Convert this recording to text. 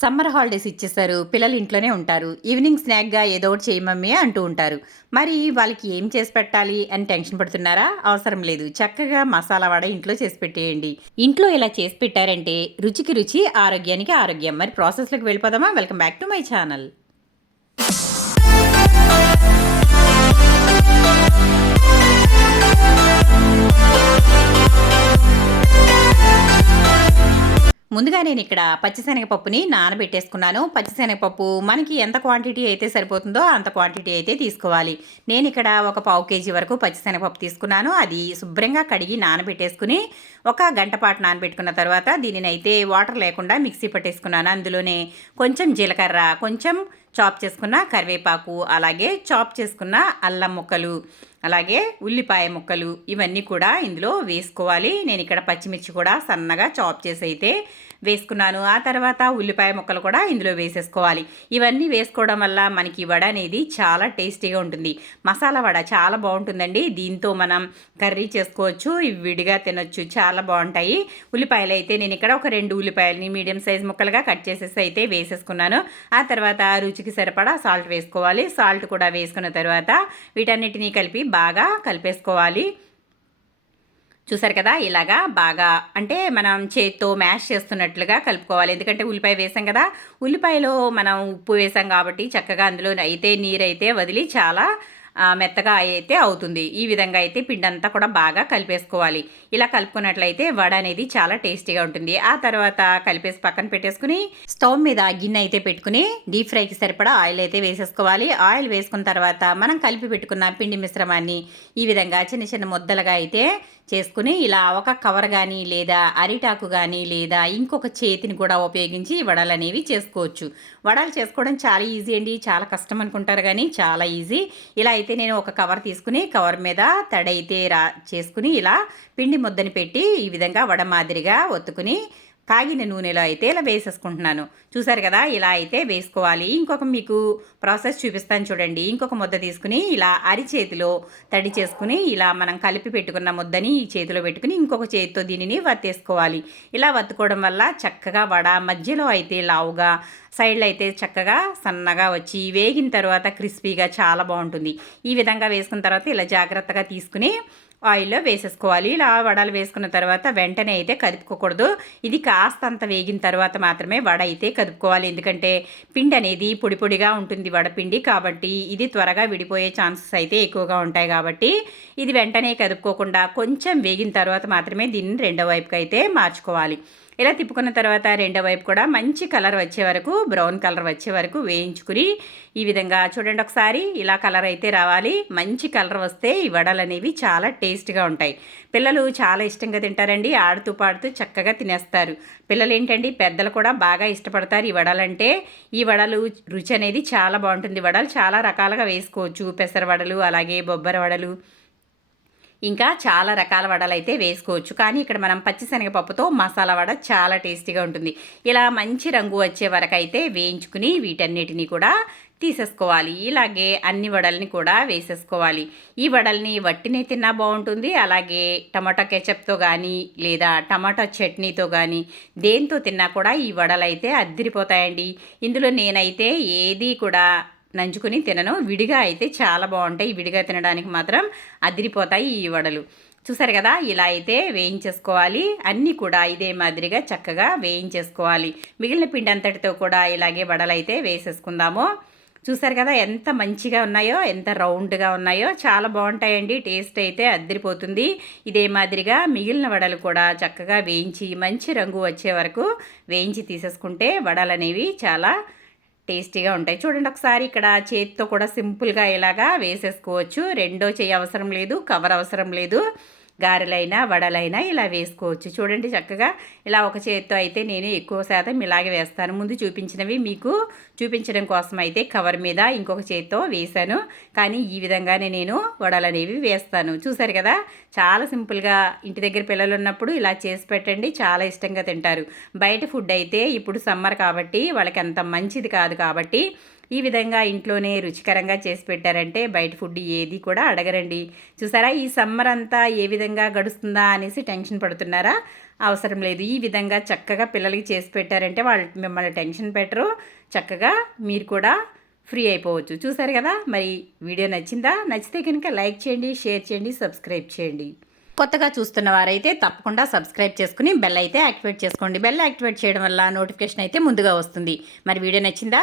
Summer holidays ఇచ్చేసారు. పిల్లలు ఇంట్లోనే ఉంటారు. ఈవినింగ్ స్నాక్‌గా ఏదో ఒకటి చెయ్యి మమ్మీ అంటూ ఉంటారు. మరి వాళ్ళకి ఏం చేసి పెట్టాలి అని టెన్షన్ పడుతున్నారా? అవసరం లేదు. చక్కగా మసాలా వడ ఇంట్లో చేసి పెట్టేయండి. ఇంట్లో ఇలా చేసి పెట్టారంటే రుచికి రుచి, ఆరోగ్యానికి ఆరోగ్యం. మరి ప్రాసెస్‌లోకి వెళ్ళిపోదామా? Welcome back to my channel. ముందుగా నేనిక్కడ పచ్చిశనగపప్పుని నానబెట్టేసుకున్నాను. పచ్చిశనగపప్పు మనకి ఎంత క్వాంటిటీ అయితే సరిపోతుందో అంత క్వాంటిటీ అయితే తీసుకోవాలి. నేనిక్కడ ఒక పావు కేజీ వరకు పచ్చిశనగపప్పు తీసుకున్నాను. అది శుభ్రంగా కడిగి నానబెట్టేసుకుని ఒక గంట పాటు నానబెట్టుకున్న తర్వాత దీనినైతే వాటర్ లేకుండా మిక్సీ పట్టేసుకున్నాను. అందులోనే కొంచెం జీలకర్ర, కొంచెం చాప్ చేసుకున్న కరివేపాకు, అలాగే చాప్ చేసుకున్న అల్లం ముక్కలు, అలాగే ఉల్లిపాయ ముక్కలు ఇవన్నీ కూడా ఇందులో వేసుకోవాలి. నేను ఇక్కడ పచ్చిమిర్చి కూడా సన్నగా చాప్ చేసి అయితే వేసుకున్నాను. ఆ తర్వాత ఉల్లిపాయ ముక్కలు కూడా ఇందులో వేసేసుకోవాలి. ఇవన్నీ వేసుకోవడం వల్ల మనకి వడ అనేది చాలా టేస్టీగా ఉంటుంది. మసాలా వడ చాలా బాగుంటుందండి. దీంతో మనం కర్రీ చేసుకోవచ్చు, ఇవి విడిగా తినొచ్చు, చాలా బాగుంటాయి. ఉల్లిపాయలు అయితే నేను ఇక్కడ ఒక 2 ఉల్లిపాయలని మీడియం సైజ్ ముక్కలుగా కట్ చేసేసి అయితే వేసేసుకున్నాను. ఆ తర్వాత రుచికి సరిపడా సాల్ట్ వేసుకోవాలి. సాల్ట్ కూడా వేసుకున్న తర్వాత వీటన్నిటినీ కలిపి బాగా కలిపేసుకోవాలి. చూసారు కదా, ఇలాగా బాగా అంటే మనం చేత్తో మ్యాష్ చేస్తున్నట్లుగా కలుపుకోవాలి. ఎందుకంటే ఉల్లిపాయ వేసాం కదా, ఉల్లిపాయలో మనం ఉప్పు వేసాం కాబట్టి చక్కగా అందులో అయితే నీరైతే వదిలి చాలా మెత్తగా అయితే అవుతుంది. ఈ విధంగా అయితే పిండంతా కూడా బాగా కలిపేసుకోవాలి. ఇలా కలుపుకున్నట్లయితే వడ అనేది చాలా టేస్టీగా ఉంటుంది. ఆ తర్వాత కలిపేసి పక్కన పెట్టేసుకుని స్టవ్ మీద గిన్నె అయితే పెట్టుకుని డీప్ ఫ్రైకి సరిపడా ఆయిల్ అయితే వేసేసుకోవాలి. ఆయిల్ వేసుకున్న తర్వాత మనం కలిపి పెట్టుకున్న పిండి మిశ్రమాన్ని ఈ విధంగా చిన్న చిన్న ముద్దలుగా అయితే చేసుకుని ఇలా ఒక కవర్ కానీ లేదా అరిటాకు కానీ లేదా ఇంకొక చేతిని కూడా ఉపయోగించి వడలు అనేవి చేసుకోవచ్చు. వడలు చేసుకోవడం చాలా ఈజీ అండి. చాలా కష్టం అనుకుంటారు కానీ చాలా ఈజీ. ఇలా అయితే నేను ఒక కవర్ తీసుకుని కవర్ మీద తడైతే చేసుకుని ఇలా పిండి ముద్దని పెట్టి ఈ విధంగా వడ మాదిరిగా ఒత్తుకుని కాగిన నూనెలో అయితే ఇలా వేసేసుకుంటున్నాను. చూసారు కదా, ఇలా అయితే వేసుకోవాలి. ఇంకొక మీకు ప్రాసెస్ చూపిస్తాను చూడండి. ఇంకొక ముద్ద తీసుకుని ఇలా అరిచేతిలో తడి చేసుకుని ఇలా మనం కలిపి పెట్టుకున్న ముద్దని ఈ చేతిలో పెట్టుకుని ఇంకొక చేతితో దీనిని వత్తేసుకోవాలి. ఇలా వత్తుకోవడం వల్ల చక్కగా వడ మధ్యలో అయితే లావుగా, సైడ్లో అయితే చక్కగా సన్నగా వచ్చి వేగిన తర్వాత క్రిస్పీగా చాలా బాగుంటుంది. ఈ విధంగా వేసుకున్న తర్వాత ఇలా జాగ్రత్తగా తీసుకుని ఆయిల్లో వేసేసుకోవాలి. ఇలా వడలు వేసుకున్న తర్వాత వెంటనే అయితే కదుపుకోకూడదు. ఇది కాస్తంత వేగిన తర్వాత మాత్రమే వడ అయితే కదుపుకోవాలి. ఎందుకంటే పిండి అనేది పొడి పొడిగా ఉంటుంది వడపిండి, కాబట్టి ఇది త్వరగా విడిపోయే ఛాన్సెస్ అయితే ఎక్కువగా ఉంటాయి. కాబట్టి ఇది వెంటనే కదుపుకోకుండా కొంచెం వేగిన తర్వాత మాత్రమే దీన్ని రెండో వైపుకి అయితే మార్చుకోవాలి. ఇలా తిప్పుకున్న తర్వాత రెండో వైపు కూడా మంచి కలర్ వచ్చే వరకు, బ్రౌన్ కలర్ వచ్చే వరకు వేయించుకుని ఈ విధంగా చూడండి ఒకసారి, ఇలా కలర్ అయితే రావాలి. మంచి కలర్ వస్తే ఈ వడలు అనేవి చాలా టేస్ట్గా ఉంటాయి. పిల్లలు చాలా ఇష్టంగా తింటారండి. ఆడుతూ పాడుతూ చక్కగా తినేస్తారు. పిల్లలు ఏంటండి, పెద్దలు కూడా బాగా ఇష్టపడతారు ఈ వడలంటే. ఈ వడలు రుచి అనేది చాలా బాగుంటుంది. వడలు చాలా రకాలుగా వేసుకోవచ్చు. పెసర వడలు, అలాగే బొబ్బర వడలు, ఇంకా చాలా రకాల వడలు అయితే వేసుకోవచ్చు. కానీ ఇక్కడ మనం పచ్చిశనగపప్పుతో మసాలా వడ చాలా టేస్టీగా ఉంటుంది. ఇలా మంచి రంగు వచ్చే వరకు అయితే వేయించుకుని వీటన్నిటిని కూడా తీసేసుకోవాలి. ఇలాగే అన్ని వడల్ని కూడా వేసేసుకోవాలి. ఈ వడల్ని వట్టినే తిన్నా బాగుంటుంది, అలాగే టమాటా కెచప్తో కానీ లేదా టమాటా చట్నీతో కానీ దేంతో తిన్నా కూడా ఈ వడలు అయితే అద్దిరిపోతాయండి. ఇందులో నేనైతే ఏది కూడా నంచుకుని తినను. విడిగా అయితే చాలా బాగుంటాయి. విడిగా తినడానికి మాత్రం అదిరిపోతాయి ఈ వడలు. చూసారు కదా, ఇలా అయితే వేయించేసుకోవాలి. అన్నీ కూడా ఇదే మాదిరిగా చక్కగా వేయించేసుకోవాలి. మిగిలిన పిండి అంతటితో కూడా ఇలాగే వడలు అయితే వేసేసుకుందాము. చూసారు కదా ఎంత మంచిగా ఉన్నాయో, ఎంత రౌండ్గా ఉన్నాయో, చాలా బాగుంటాయండి. టేస్ట్ అయితే అద్దరిపోతుంది. ఇదే మాదిరిగా మిగిలిన వడలు కూడా చక్కగా వేయించి మంచి రంగు వచ్చే వరకు వేయించి తీసేసుకుంటే వడలు అనేవి చాలా టేస్టీగా ఉంటాయి. చూడండి ఒకసారి, ఇక్కడ చేతితో కూడా సింపుల్గా ఇలాగా వేసేసుకోవచ్చు. రెండో చేయి అవసరం లేదు, కవర్ అవసరం లేదు. గారెలైనా వడలైనా ఇలా వేసుకోవచ్చు. చూడండి చక్కగా ఇలా ఒక చేతితో అయితే నేను ఎక్కువ శాతం ఇలాగే వేస్తాను. ముందు చూపించినవి మీకు చూపించడం కోసం అయితే కవర్ మీద ఇంకొక చేతితో వేశాను. కానీ ఈ విధంగానే నేను వడలు అనేవి వేస్తాను. చూసారు కదా, చాలా సింపుల్గా ఇంటి దగ్గర పిల్లలు ఉన్నప్పుడు ఇలా చేసి పెట్టండి, చాలా ఇష్టంగా తింటారు. బయట ఫుడ్ అయితే ఇప్పుడు సమ్మర్ కాబట్టి వాళ్ళకి అంత మంచిది కాదు. కాబట్టి ఈ విధంగా ఇంట్లోనే రుచికరంగా చేసి పెట్టారంటే బయట ఫుడ్ ఏది కూడా అడగరండి. చూసారా, ఈ సమ్మర్ అంతా ఏ విధంగా గడుస్తుందా అనేసి టెన్షన్ పడుతున్నారా? అవసరం లేదు. ఈ విధంగా చక్కగా పిల్లలకి చేసి పెట్టారంటే వాళ్ళు మిమ్మల్ని టెన్షన్ పెట్టరు. చక్కగా మీరు కూడా ఫ్రీ అయిపోవచ్చు. చూసారు కదా, మరి వీడియో నచ్చిందా? నచ్చితే కనుక లైక్ చేయండి, షేర్ చేయండి, సబ్స్క్రైబ్ చేయండి. కొత్తగా చూస్తున్న వారైతే తప్పకుండా సబ్స్క్రైబ్ చేసుకుని బెల్ అయితే యాక్టివేట్ చేసుకోండి. బెల్ యాక్టివేట్ చేయడం వల్ల నోటిఫికేషన్ అయితే ముందుగా వస్తుంది. మరి వీడియో నచ్చిందా?